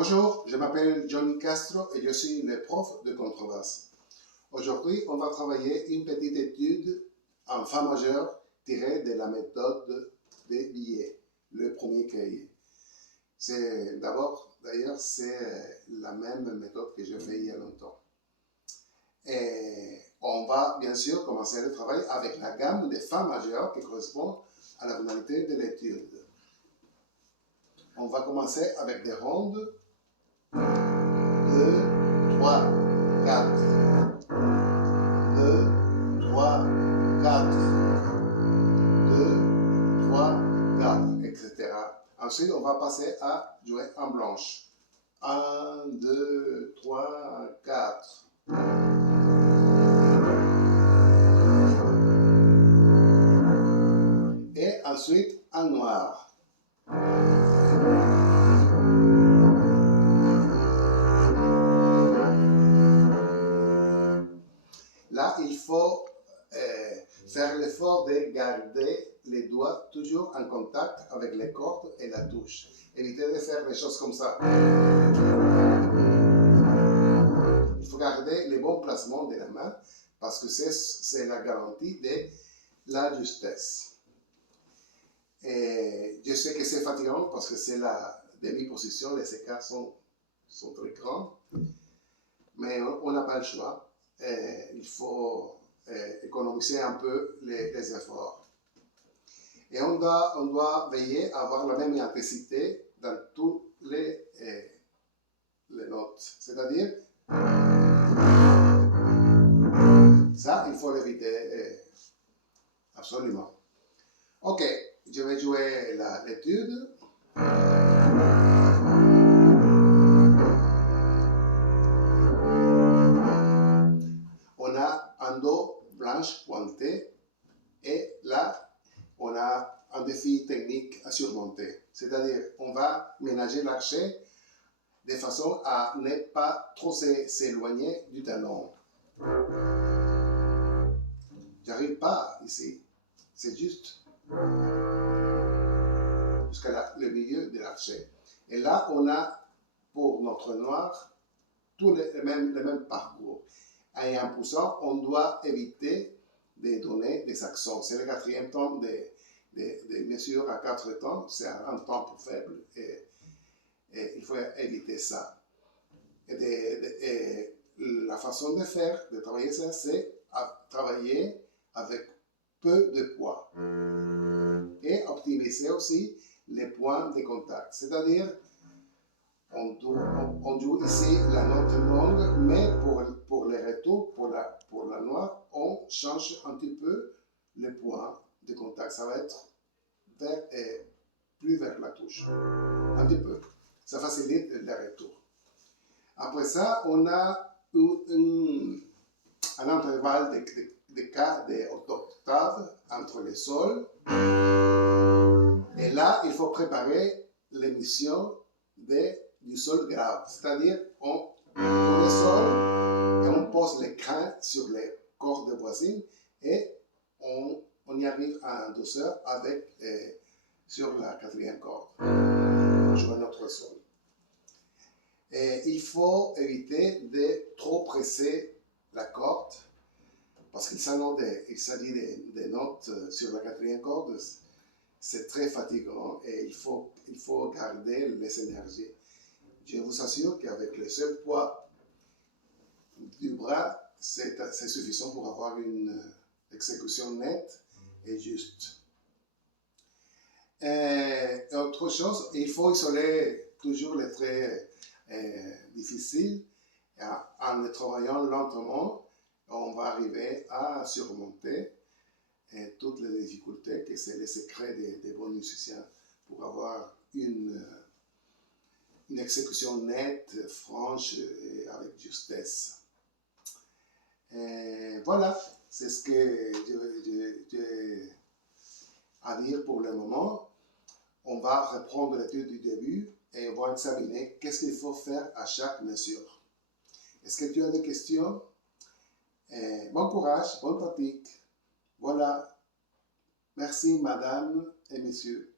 Bonjour, je m'appelle Johnny Castro et je suis le prof de contrebasse. Aujourd'hui, on va travailler une petite étude en Fa majeur tirée de la méthode des billets, le premier cahier. D'ailleurs, c'est la même méthode que j'ai fait il y a longtemps. Et on va bien sûr commencer le travail avec la gamme de Fa majeur qui correspond à la tonalité de l'étude. On va commencer avec des rondes 2, 3, 4, 2, 3, 4, 2, 3, 4, etc. Ensuite, on va passer à jouer en blanche. 1, 2, 3, 4. Et ensuite, en noir. Là, il faut faire l'effort de garder les doigts toujours en contact avec les cordes et la touche. Évitez de faire des choses comme ça. Il faut garder le bon placement de la main parce que c'est la garantie de la justesse. Et je sais que c'est fatigant parce que c'est la demi-position, les écarts sont très grands, mais on n'a pas le choix. Il faut économiser un peu les efforts. Et on doit veiller à avoir la même intensité dans toutes les notes. C'est-à-dire, ça, il faut l'éviter absolument. Ok, je vais jouer l'étude. On a un Do blanche pointé et là, on a un défi technique à surmonter. C'est-à-dire, on va ménager l'archet de façon à ne pas trop s'éloigner du talon. J'arrive pas ici, c'est juste jusqu'à le milieu de l'archet. Et là, on a pour notre noir tout le même parcours. Et en poussant, on doit éviter de donner des accents. C'est le quatrième temps des mesures à 4 temps, c'est un temps plus faible et il faut éviter ça. Et la façon de travailler ça, c'est travailler avec peu de poids et optimiser aussi les points de contact. C'est-à-dire, on joue ici la note longue, mais pour les retours, pour la noire, on change un petit peu les points de contact. Ça va être plus vers la touche. Un petit peu. Ça facilite les retours. Après ça, on a un intervalle d'octaves entre les sols. Et là, il faut préparer l'émission du sol grave. C'est-à-dire, on le sol et on pose les crins sur les cordes voisines et on y arrive en douceur sur la quatrième corde. Jouer notre sol. Et il faut éviter de trop presser la corde parce qu'il s'agit des notes sur la quatrième corde. C'est très fatigant et il faut garder les énergies. Je vous assure qu'avec le seul poids du bras, c'est suffisant pour avoir une exécution nette et juste. Et autre chose, il faut isoler toujours les traits difficiles. En les travaillant lentement, on va arriver à surmonter toutes les difficultés, que c'est le secret des bons musiciens pour avoir une exécution nette, franche et avec justesse. Et voilà, c'est ce que j'ai à dire pour le moment. On va reprendre l'étude du début et on va examiner qu'est-ce qu'il faut faire à chaque mesure. Est-ce que tu as des questions? Bon courage, bonne pratique. Voilà. Merci, madame et messieurs.